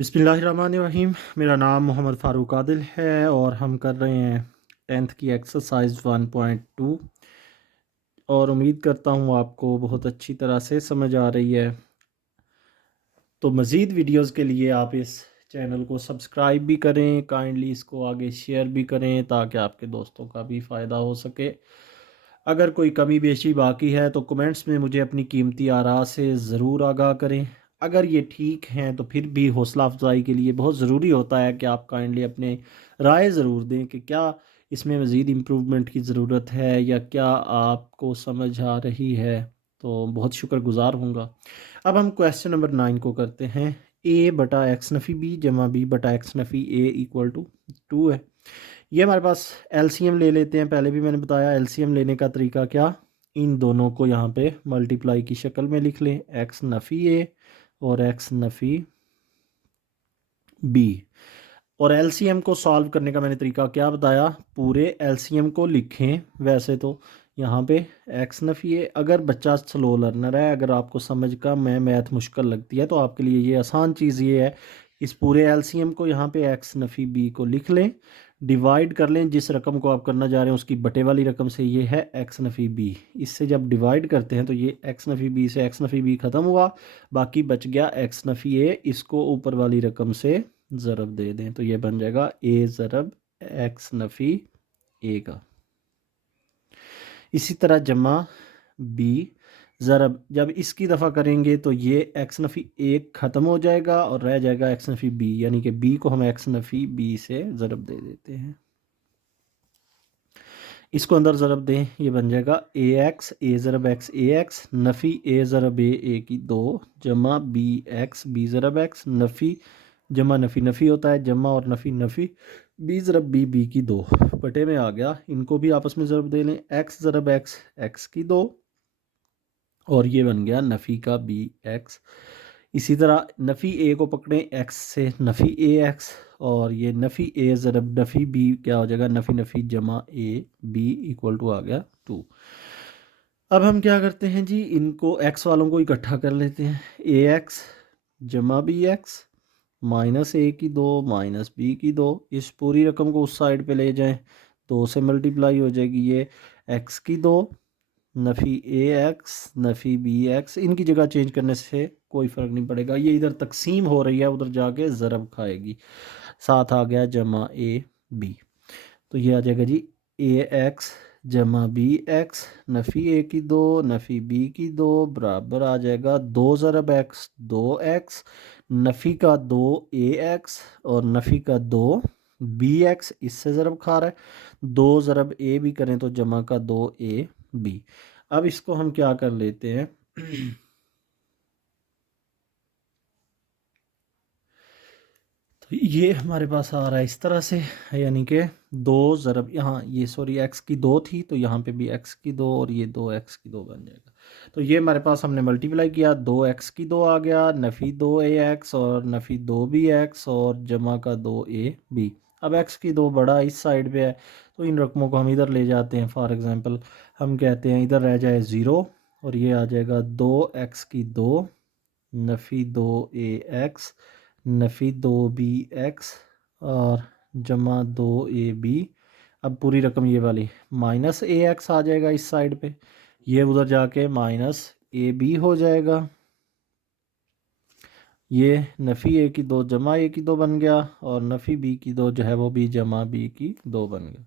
बिस्मिल्लाहिर्रहमानिर्रहीम। मेरा नाम मोहम्मद फ़ारूक आदिल है और हम कर रहे हैं 10th की एक्सरसाइज 1.2 और उम्मीद करता हूँ आपको बहुत अच्छी तरह से समझ आ रही है। तो मज़ीद वीडियोस के लिए आप इस चैनल को सब्सक्राइब भी करें, काइंडली इसको आगे शेयर भी करें ताकि आपके दोस्तों का भी फ़ायदा हो सके। अगर कोई कमी बेशी बाकी है तो कमेंट्स में मुझे अपनी कीमती आरा से ज़रूर आगाह करें। अगर ये ठीक हैं तो फिर भी हौसला अफजाई के लिए बहुत ज़रूरी होता है कि आप काइंडली अपने राय ज़रूर दें कि क्या इसमें मज़ीद इम्प्रूवमेंट की ज़रूरत है या क्या आपको समझ आ रही है। तो बहुत शुक्रगुज़ार हूँगा। अब हम क्वेश्चन नंबर 9 को करते हैं। ए बटा एक्स नफ़ी बी जमा बी बटा एक्स नफ़ी ए इक्वल टू 2 है। ये हमारे पास एलसीएम ले लेते हैं। पहले भी मैंने बताया एलसीएम लेने का तरीका क्या, इन दोनों को यहाँ पे मल्टीप्लाई की शक्ल में लिख लें, एक्स नफ़ी ए और एक्स नफ़ी बी। और एलसीएम को सॉल्व करने का मैंने तरीका क्या बताया, पूरे एलसीएम को लिखें। वैसे तो यहाँ पे एक्स नफ़ी ए, अगर बच्चा स्लो लर्नर है, अगर आपको समझ का मैथ मुश्किल लगती है तो आपके लिए ये आसान चीज़ ये है, इस पूरे एलसीएम को यहाँ पे एक्स नफ़ी बी को लिख लें, डिवाइड कर लें जिस रकम को आप करना जा रहे हैं उसकी बटे वाली रकम से, ये है एक्स नफ़ी बी। इससे जब डिवाइड करते हैं तो ये एक्स नफ़ी बी से एक्स नफ़ी बी ख़त्म हुआ, बाकी बच गया एक्स नफ़ी ए। इसको ऊपर वाली रकम से ज़रब दे दें तो ये बन जाएगा ए ज़रब एक्स नफ़ी ए का। इसी तरह जमा बी ज़रब, जब इसकी दफ़ा करेंगे तो ये एक्स नफ़ी एक ख़त्म हो जाएगा और रह जाएगा एक्स नफ़ी बी, यानी कि बी को हम एक्स नफ़ी बी से ज़रब दे देते हैं। इसको अंदर ज़रब दें, ये बन जाएगा ए ज़रब एक्स ए एक्स नफ़ी ए ज़रब ए की 2 जमा बी ज़रब एक्स नफ़ी जमा नफ़ी नफ़ी होता है, जमा और नफ़ी नफ़ी बी ज़रब बी की 2 बटे में आ गया। इनको भी आपस में ज़रब दे लें, एक्स ज़रब एक्स एक्स की 2 और ये बन गया नफ़ी का बी एक्स। इसी तरह नफ़ी ए को पकड़ें, एक्स से नफ़ी ए एक्स और ये नफ़ी ए ज़रब नफ़ी बी क्या हो जाएगा, नफ़ी नफ़ी जमा ए बी इक्वल टू आ गया 2। अब हम क्या करते हैं जी, इनको एक्स वालों को इकट्ठा कर लेते हैं, ए एक्स जमा बी एक्स माइनस ए की 2 माइनस बी की 2, इस पूरी रकम को उस साइड पे ले जाएं, 2 से मल्टीप्लाई हो जाएगी ये एक्स की 2 नफ़ी ए एक्स नफ़ी बी एक्स, इनकी जगह चेंज करने से कोई फ़र्क नहीं पड़ेगा, ये इधर तकसीम हो रही है उधर जाके ज़रब खाएगी। साथ आ गया जमा ए बी, तो ये आ जाएगा जी ए एक्स जमा बी एक्स नफ़ी ए की 2 नफ़ी बी की 2 बराबर आ जाएगा 2 ज़रब एक्स 2 एक्स नफ़ी का 2 ए एक्स और नफ़ी का 2 बी एक्स, इससे ज़रब खा रहा है, 2 ज़रब ए भी करें तो जमा का 2 ए बी। अब इसको हम क्या कर लेते हैं तो ये हमारे पास आ रहा है इस तरह से, यानी कि 2 ज़रब यहाँ ये सॉरी एक्स की 2 थी तो यहाँ पे भी एक्स की 2 और ये 2 एक्स की 2 बन जाएगा। तो ये हमारे पास हमने मल्टीप्लाई किया, 2 एक्स की 2 आ गया नफ़ी 2 ए एक्स और नफ़ी 2 बी एक्स और जमा का 2 ए बी। अब एक्स की 2 बड़ा इस साइड पे है तो इन रकमों को हम इधर ले जाते हैं। फॉर एग्ज़ाम्पल हम कहते हैं इधर रह जाए 0 और ये आ जाएगा 2 एक्स की 2 नफ़ी 2 ए एक्स नफ़ी 2 बी एक्स और जमा 2 ए बी। अब पूरी रकम ये वाली माइनस ए एक्स आ जाएगा इस साइड पे, ये उधर जाके माइनस ए बी हो जाएगा। ये नफ़ी ए की 2 जमा ए की 2 बन गया और नफ़ी बी की 2 जो है वो भी जमा बी की 2 बन गया।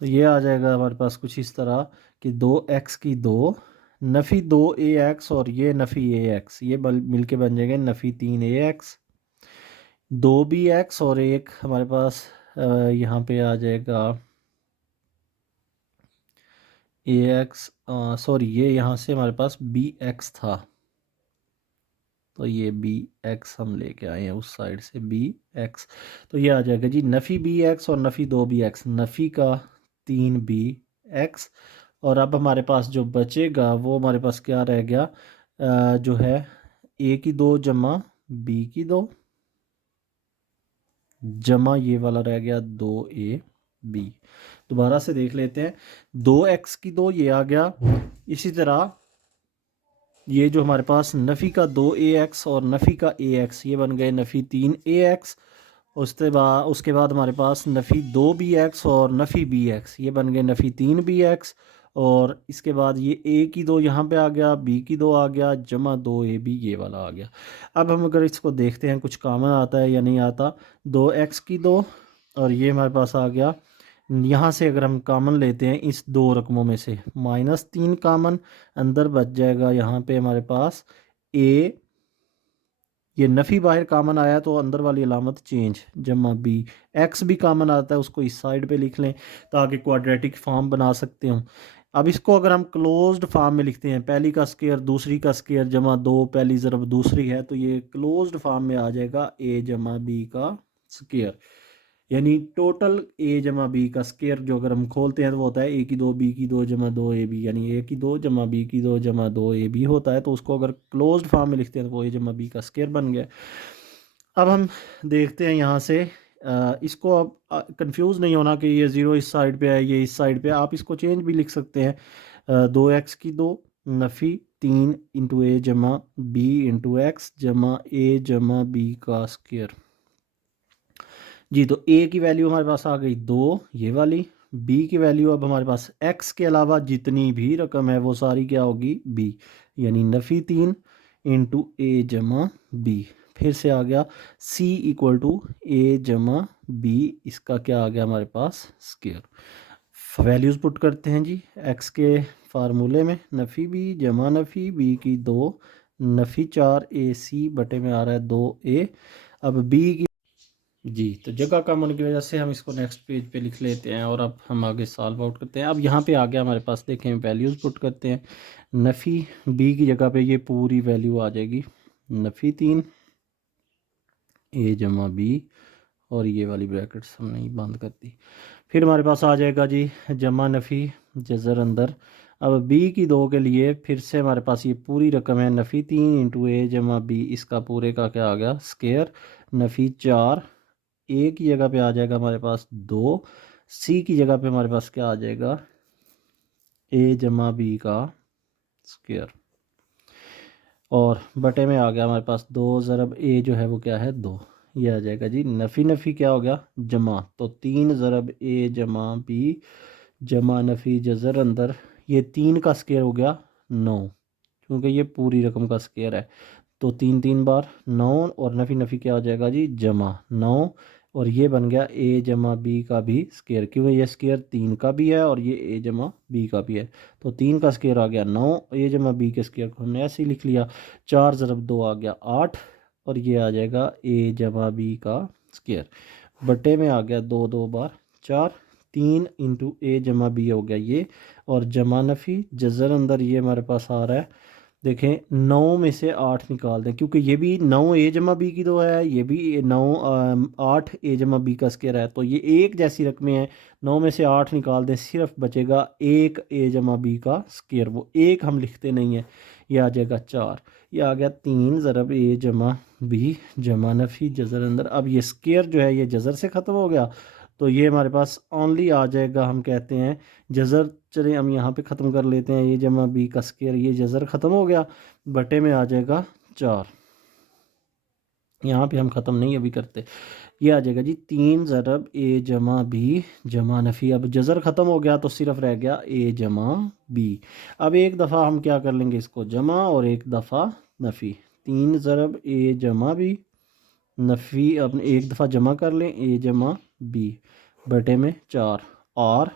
तो ये आ जाएगा हमारे पास कुछ इस तरह कि 2 एक्स की 2 नफ़ी 2 ए एक्स और ये नफ़ी ए एक्स, ये मिल के बन जाएंगे नफ़ी 3 ए एक्स 2 बी एक्स और एक हमारे पास यहाँ पे आ जाएगा ए एक्स, सॉरी ये यहाँ से हमारे पास बी एक्स था तो ये बी एक्स हम लेके आए हैं उस साइड से बी एक्स। तो ये आ जाएगा जी नफ़ी बी एक्स और नफ़ी 2 बी एक्स नफ़ी का 3 बी एक्स। और अब हमारे पास जो बचेगा वो हमारे पास क्या रह गया, जो है ए की 2 जमा बी की 2 जमा ये वाला रह गया 2 ए बी। दोबारा से देख लेते हैं, 2 एक्स की 2 ये आ गया, इसी तरह ये जो हमारे पास नफ़ी का 2ax और नफ़ी का ax ये बन गए नफ़ी 3ax। उसके बाद हमारे पास नफ़ी 2bx और नफ़ी bx ये बन गए नफ़ी 3bx। और इसके बाद ये a की 2 यहाँ पे आ गया, b की 2 आ गया, जमा 2ab ये वाला आ गया। अब हम अगर इसको देखते हैं कुछ कॉमन आता है या नहीं आता। 2x की 2 और ये हमारे पास आ गया। यहाँ से अगर हम कॉमन लेते हैं इस दो रकमों में से -3 कॉमन, अंदर बच जाएगा यहाँ पे हमारे पास a। ये नफ़ी बाहर कामन आया तो अंदर वाली अलामत चेंज, जमा बी। एक्स भी कामन आता है, उसको इस साइड पे लिख लें ताकि क्वाड्रेटिक फॉर्म बना सकते हो। अब इसको अगर हम क्लोज्ड फॉर्म में लिखते हैं, पहली का स्क्वायर दूसरी का स्क्वायर जमा 2, पहली ज़रब दूसरी है, तो ये क्लोज्ड फॉर्म में आ जाएगा a जमा बी का स्क्वायर। यानी टोटल a जमा बी का स्क्वायर जो अगर हम खोलते हैं तो वो होता है a की 2 b की 2 जमा 2ab, यानी a की 2 जमा b की 2 जमा 2ab होता है। तो उसको अगर क्लोज्ड फॉर्म में लिखते हैं तो वो a जमा b का स्क्वायर बन गया। अब हम देखते हैं यहाँ से इसको अब कंफ्यूज नहीं होना कि ये 0 इस साइड पे है ये इस साइड पे है। आप इसको चेंज भी लिख सकते हैं, 2x की 2 नफ़ी 3 इंटू ए जमा बी इंटू एक्स जमा a जमा b का स्क्वायर। जी, तो a की वैल्यू हमारे पास आ गई 2 ये वाली, b की वैल्यू अब हमारे पास x के अलावा जितनी भी रकम है वो सारी क्या होगी b, यानी नफ़ी 3 इंटू ए जमा b। फिर से आ गया c इक्वल टू a जमा b, इसका क्या आ गया हमारे पास स्क्वायर। वैल्यूज़ पुट करते हैं जी x के फार्मूले में, नफ़ी b जमा नफ़ी b की 2 नफ़ी 4ac बटे में आ रहा है 2a। अब b की जी, तो जगह कम होने की वजह से हम इसको नेक्स्ट पेज पे लिख लेते हैं और अब हम आगे सॉल्व आउट करते हैं। अब यहाँ पे आ गया हमारे पास, देखें वैल्यूज़ पुट करते हैं। नफ़ी बी की जगह पे ये पूरी वैल्यू आ जाएगी, नफ़ी 3 ए जमा बी, और ये वाली ब्रैकेट्स हमने ही बंद कर दी। फिर हमारे पास आ जाएगा जी जमा नफ़ी जज़र अंदर। अब बी की 2 के लिए फिर से हमारे पास ये पूरी रकम है, नफ़ी 3 इंटू ए जमा बी, इसका पूरे का क्या आ गया स्क्वायर। नफ़ी 4 ए की जगह पे आ जाएगा हमारे पास 2, सी की जगह पे हमारे पास क्या आ जाएगा ए जमा बी का स्क्वायर, और बटे में आ गया हमारे पास 2 ज़रब ए जो है वो क्या है 2, ये आ जाएगा जी नफ़ी नफ़ी क्या हो गया जमा, तो 3 ज़रब ए जमा बी जमा नफ़ी जज़र अंदर, ये 3 का स्क्वायर हो गया 9, क्योंकि ये पूरी रकम का स्क्वायर है। तो 3 3 बार 9, और नफ़ी नफ़ी क्या हो जाएगा जी जमा 9, और ये बन गया ए जमा बी का भी स्क्वायर, क्योंकि ये स्क्वायर 3 का भी है और ये ए जमा बी का भी है। तो 3 का स्क्वायर आ गया 9, ए जमा बी के स्क्वायर को हमने ऐसे ही लिख लिया। 4 ज़रब 2 आ गया 8, और ये आ जाएगा ए जमा बी का स्क्वायर, बटे में आ गया 2 2 बार 4, 3 इंटू ए जमा बी हो गया ये, और जमा नफ़ी जज़र अंदर ये हमारे पास आ रहा है। देखें 9 में से 8 निकाल दें, क्योंकि ये भी 9 ए जमा बी की 2 है, ये भी 9 8 ए जमा बी का स्क्वायर है, तो ये एक जैसी रकमें हैं। 9 में से 8 निकाल दें, सिर्फ बचेगा एक ए जमा बी का स्क्वायर, वो एक हम लिखते नहीं हैं, ये आ जाएगा 4। ये आ गया 3 ज़रब ए जमा बी जमा नफ़ी जज़र अंदर। अब ये स्क्वायर जो है ये जज़र से ख़त्म हो गया, तो ये हमारे पास ओनली आ जाएगा, हम कहते हैं जज़र। चलिए हम यहाँ पे ख़त्म कर लेते हैं, ये जमा बी का स्क्वायर, ये जज़र ख़त्म हो गया, बटे में आ जाएगा 4। यहाँ पे हम ख़त्म नहीं अभी करते, ये आ जाएगा जी 3 ज़रब ए जमा बी जमा नफ़ी। अब जज़र ख़त्म हो गया तो सिर्फ रह गया ए जमा बी। अब एक दफ़ा हम क्या कर लेंगे इसको जमा, और एक दफ़ा नफ़ी। 3 ज़रब ए जमा बी नफ़ी, अपने एक दफ़ा जमा कर लें ए जमा बी बटे में 4, और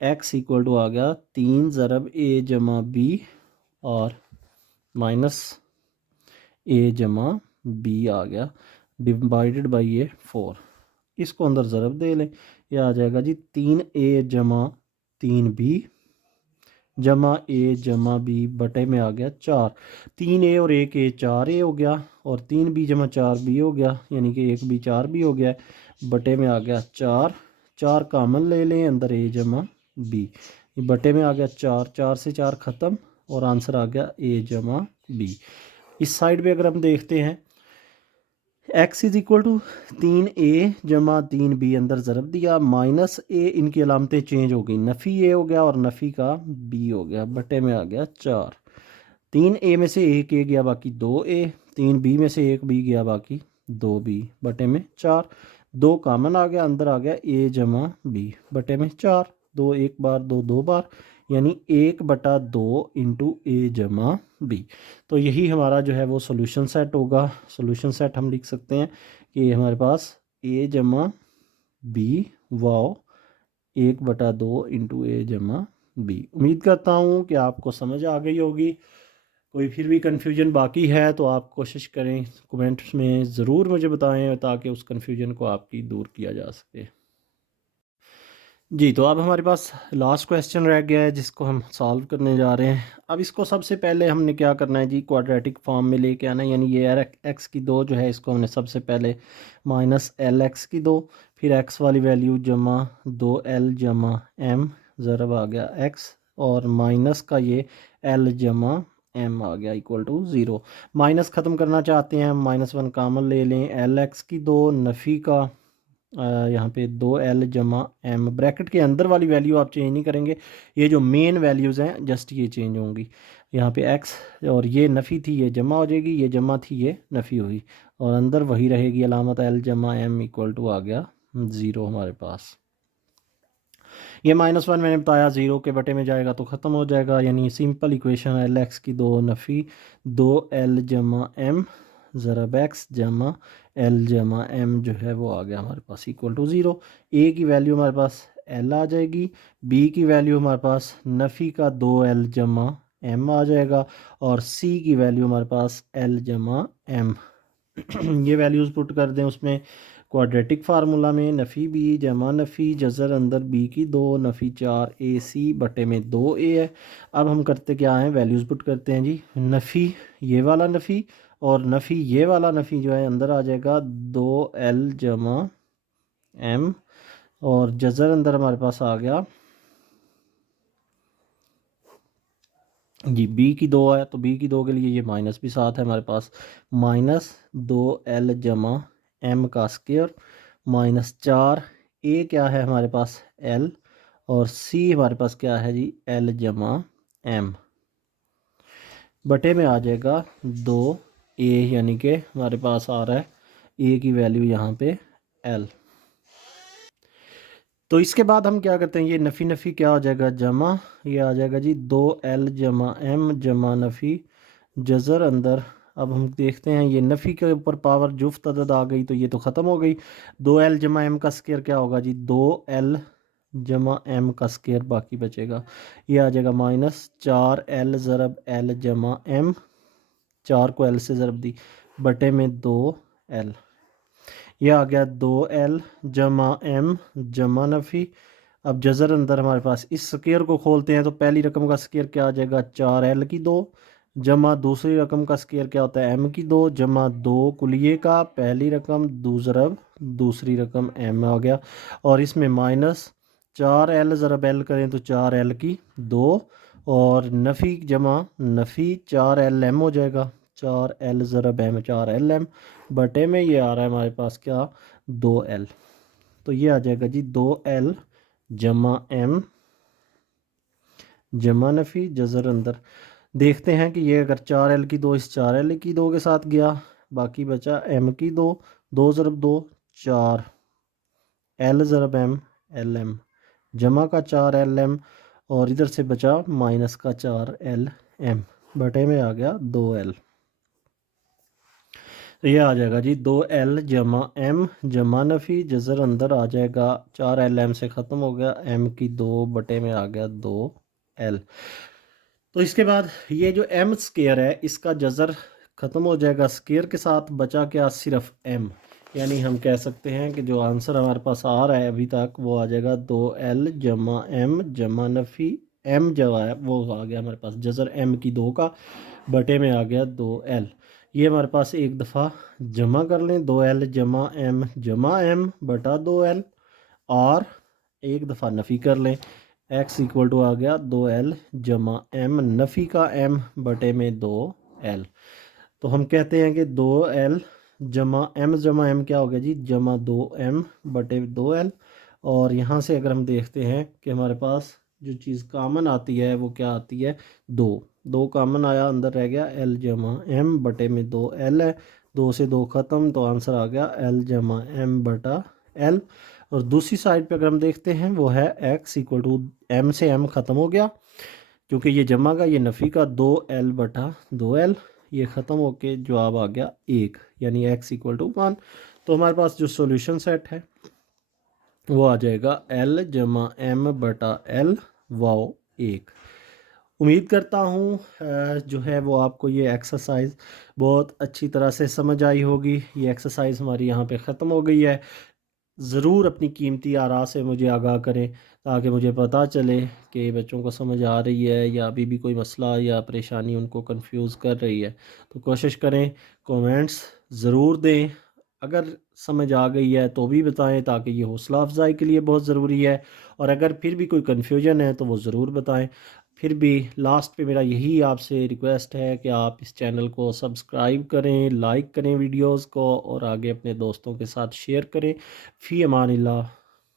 x इक्वल टू आ गया 3 ज़रब ए जमा बी और माइनस ए जमा बी आ गया, डिवाइडेड बाई ये 4। इसको अंदर ज़रब दे लें, ये आ जाएगा जी 3 ए जमा 3 बी जमा ए जमा बी बटे में आ गया 4। 3 ए और 1 ए 4 ए हो गया, और 3 बी जमा 4 बी हो गया, यानी कि 1 बी 4 बी हो गया, बटे में आ गया 4। 4 कामन ले लें, अंदर ए जमा बी, ये बटे में आ गया 4, 4 से 4 ख़त्म, और आंसर आ गया ए जमा बी। इस साइड पे अगर हम देखते हैं x इज़ इक्वल टू 3 ए जमा 3 बी, अंदर ज़रब दिया, माइनस ए, इनकी अलामतें चेंज हो गई, नफ़ी ए हो गया और नफ़ी का बी हो गया, बटे में आ गया 4। 3 ए में से 1 ए गया बाकी 2 ए, 3 बी में से 1 बी गया बाकी 2 बी बटे में 4, 2 कामन आ गया, अंदर आ गया ए जमा बी बटे में 4, 2 एक बार 2 दो बार, यानी 1/2 इंटू ए जमा बी। तो यही हमारा जो है वो सोल्यूशन सेट होगा। सोल्यूशन सेट हम लिख सकते हैं कि हमारे पास ए जमा बी वाओ 1/2 इंटू ए जमा बी। उम्मीद करता हूँ कि आपको समझ आ गई होगी। कोई फिर भी कन्फ्यूजन बाकी है तो आप कोशिश करें कमेंट्स में ज़रूर मुझे बताएं ताकि उस कन्फ्यूजन को आपकी दूर किया जा सके। जी, तो अब हमारे पास लास्ट क्वेश्चन रह गया है जिसको हम सॉल्व करने जा रहे हैं। अब इसको सबसे पहले हमने क्या करना है जी, क्वाड्रेटिक फॉर्म में लेके आना है, यानी ये एक्स की 2 जो है इसको हमने सबसे पहले माइनस एल एक्स की 2, फिर एक्स वाली वैल्यू जमा 2l जमा m ज़रब आ गया x, और माइनस का ये l जमा m आ गया इक्वल टू 0। माइनस ख़त्म करना चाहते हैं हम, -1 कामन ले लें, एल एक्स की 2 नफ़ी का यहाँ पे 2l जमा m, ब्रैकेट के अंदर वाली वैल्यू आप चेंज नहीं करेंगे, ये जो मेन वैल्यूज़ हैं जस्ट ये चेंज होंगी। यहाँ पे x और ये नफ़ी थी ये जमा हो जाएगी, ये जमा थी ये नफ़ी हुई, और अंदर वही रहेगी अलामत l जमा m इक्वल टू आ गया 0 हमारे पास। ये -1 मैंने बताया 0 के बटे में जाएगा तो ख़त्म हो जाएगा, यानी सिंपल इक्वेशन है एल एक्स की 2 नफ़ी 2l जमा m ज़रब x जमा l जमा m जो है वो आ गया हमारे पास इक्वल टू 0। a की वैल्यू हमारे पास l आ जाएगी, b की वैल्यू हमारे पास नफ़ी का 2l जमा m आ जाएगा, और c की वैल्यू हमारे पास l जमा m। ये वैल्यूज़ पुट कर दें उसमें क्वाड्रेटिक फार्मूला में, नफ़ी बी जमा नफ़ी जज़र अंदर बी की 2 नफ़ी 4 ए सी बटे में 2 ए है। अब हम करते क्या हैं, वैल्यूज़ पुट करते हैं जी, नफ़ी ये वाला नफ़ी और नफ़ी ये वाला नफ़ी जो है अंदर आ जाएगा 2l जमा m, और जज़र अंदर हमारे पास आ गया जी बी की 2 है, तो बी की 2 के लिए ये माइनस भी साथ है हमारे पास, -2l जमा m का स्क्वायर -4, ए क्या है हमारे पास l, और सी हमारे पास क्या है जी l जमा m बटे में आ जाएगा 2a, यानी कि हमारे पास आ रहा है a की वैल्यू यहाँ पे l। तो इसके बाद हम क्या करते हैं, ये नफ़ी नफ़ी क्या हो जाएगा जमा, ये आ जाएगा जी 2l जमा m जमा नफ़ी जज़र अंदर। अब हम देखते हैं ये नफ़ी के ऊपर पावर जुफ्त अदद आ गई तो ये तो ख़त्म हो गई, 2l जमा m का स्क्वायर क्या होगा जी 2l जमा m का स्क्वायर बाकी बचेगा, ये आ जाएगा -4l ज़रब l जमा m, 4 को l से ज़रब दी बटे में 2l, यह आ गया 2l जमा m जमा नफ़ी। अब जज़र अंदर हमारे पास इस स्क्वायर को खोलते हैं तो पहली रकम का स्क्वायर क्या आ जाएगा 4l की 2 जमा दूसरी रकम का स्क्वायर क्या होता है m की 2 जमा 2 कुलिये का पहली रकम ज़रब दूसरी रकम m आ गया, और इसमें -4l ज़रब l करें तो 4l की 2, और नफ़ी जमा नफ़ी 4l m हो जाएगा, 4l ज़रब m 4l m बटे में ये आ रहा है हमारे पास क्या 2l, तो ये आ जाएगा जी 2l जमा m जमा नफ़ी जज़र अंदर। देखते हैं कि ये अगर 4l की 2 इस 4l की 2 के साथ गया, बाकी बचा m की 2, 2 ज़रब 2 4, l ज़रब m l m जमा का 4l m, और इधर से बचा माइनस का 4l m बटे में आ गया 2l। तो ये आ जाएगा जी 2l जमा m जमा नफ़ी जज़र अंदर आ जाएगा, 4l m से ख़त्म हो गया, m की 2 बटे में आ गया 2l। तो इसके बाद ये जो m स्क्वायर है इसका जज़र ख़त्म हो जाएगा स्क्वायर के साथ, बचा क्या सिर्फ m, यानी हम कह सकते हैं कि जो आंसर हमारे पास आ रहा है अभी तक वो आ जाएगा 2l जमा m जमा नफ़ी m जो है वो आ गया हमारे पास जज़र m की 2 का बटे में आ गया 2l। ये हमारे पास एक दफ़ा जमा कर लें 2l जमा m बटा 2l, और एक दफ़ा नफ़ी कर लें x इक्वल टू आ गया 2l जमा m नफ़ी का m बटे में 2l। तो हम कहते हैं कि 2l जमा m क्या हो गया जी जमा 2m बटे 2l, और यहाँ से अगर हम देखते हैं कि हमारे पास जो चीज़ कामन आती है वो क्या आती है 2, 2 कॉमन आया, अंदर रह गया l जमा m बटे में 2l है, 2 से 2 ख़त्म, तो आंसर आ गया l जमा m बटा l। और दूसरी साइड पे अगर हम देखते हैं वो है x इक्वल टू m से m ख़त्म हो गया, क्योंकि ये जमा का ये नफ़ी का 2l बटा 2l, ये ख़त्म होके जवाब आ गया 1, यानी x इक्वल टू 1। तो हमारे पास जो सॉल्यूशन सेट है वो आ जाएगा l जमा m बटा l वाओ 1। उम्मीद करता हूँ जो है वो आपको ये एक्सरसाइज बहुत अच्छी तरह से समझ आई होगी। ये एक्सरसाइज हमारी यहाँ पे ख़त्म हो गई है। ज़रूर अपनी कीमती आरा से मुझे आगाह करें ताकि मुझे पता चले कि बच्चों को समझ आ रही है या अभी भी कोई मसला या परेशानी उनको कंफ्यूज कर रही है। तो कोशिश करें, कमेंट्स ज़रूर दें। अगर समझ आ गई है तो भी बताएं, ताकि ये हौसला अफजाई के लिए बहुत ज़रूरी है। और अगर फिर भी कोई कन्फ्यूजन है तो वो ज़रूर बताएं। फिर भी लास्ट पे मेरा यही आपसे रिक्वेस्ट है कि आप इस चैनल को सब्सक्राइब करें, लाइक करें वीडियोस को, और आगे अपने दोस्तों के साथ शेयर करें। फ़ी अमानिल्लाह।